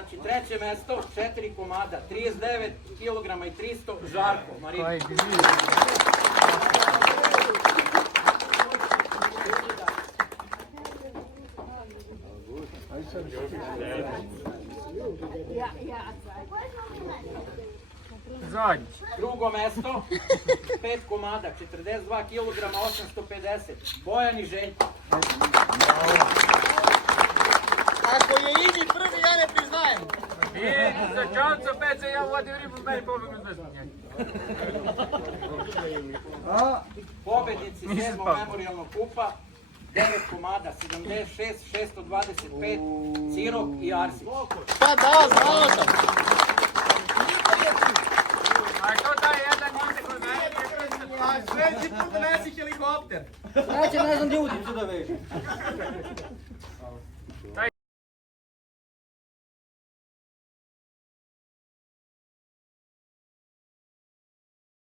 Znači, treće mesto, 4 komada, 39 kg i 300, Žarko, Marina. Zadnji. Drugo mesto, 5 komada, 42 kg, 850, Bojan i Željko. Ako je Imi prvi, ja ne priznajem. I za čamca peče, ja vodim ribu, meni pobegnu zvezda. Pobednici 7. memorijalnog kupa, 9 komada, 76, 625, Cirok i Arsić. Pa da, znao sam. A to da je jedan njite koji najbolje A sledeći put donesi helikopter. Znači, ne znam gdje udicu da vežem.